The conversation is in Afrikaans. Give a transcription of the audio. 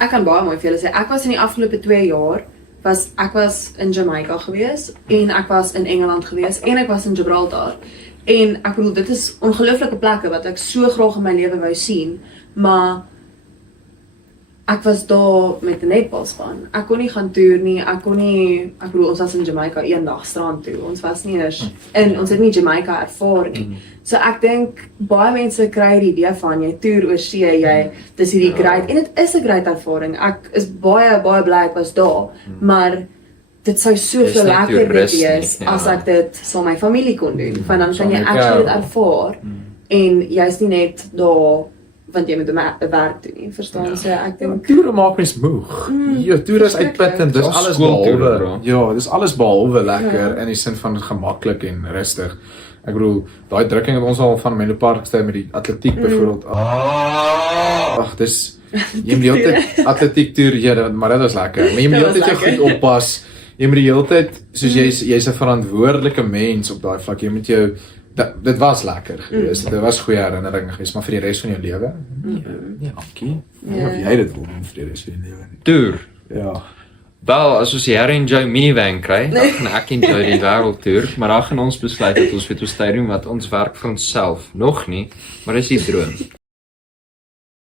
ek kan baie mooi vir julle sê, ek was in die afgelope 2 jaar, ek was in Jamaica gewees, en ek was in Engeland gewees, en ek was in Gibraltar. En ek bedoel, dit is ongelooflike plekke wat ek so graag in my lewe wou sien, maar ek was daar met 'n netbalspan. Ek kon nie gaan toer nie, ek bedoel, ons was in Jamaica eendag strand toe, ons was nie eers, ons het nie Jamaica ervaar nie. So ek dink, baie mense kry die idee van, jy toer oor see, dis hierdie great, en dit is 'n great ervaring, ek is baie bly ek was daar, maar dit sou soveel lekkerder wees, as ek dit saam my familie kon doen, van dan kan jy actually dit ervaar, en jy's nie net daar, want jy moet 'n werk doen nie, verstaan? So ek dink Toere maak mens moeg. Toere is uitputtend, dis alles behalwe. Ja, dis alles behalwe lekker in die sin van gemaklik en rustig. Ek bedoel, daai drukking het ons al van Menlo Park gestel met die atletiek byvoorbeeld. Ag, dis jy moet die hele tyd atletiek toer, ja, maar dit was lekker. Maar jy moet die hele tyd jou goed oppas. Jy moet die hele tyd, soos jy's 'n verantwoordelike mens op daai vlak. Jy moet jou dit was lekker gewees. Dit was goeie herinneringe gewees, maar vir die res van jou lewe? Nee, dankie. Of jy dit wil doen vir die res van jou lewe nie. Toer. Ja. Wel, as ons die Enjoy minivan kry, dan gaan ek enjoy die wêreldtoer, maar dan gaan ons besluit dat ons weet ons stadium wat ons werk vir onsself. Nog nie, maar dis die droom.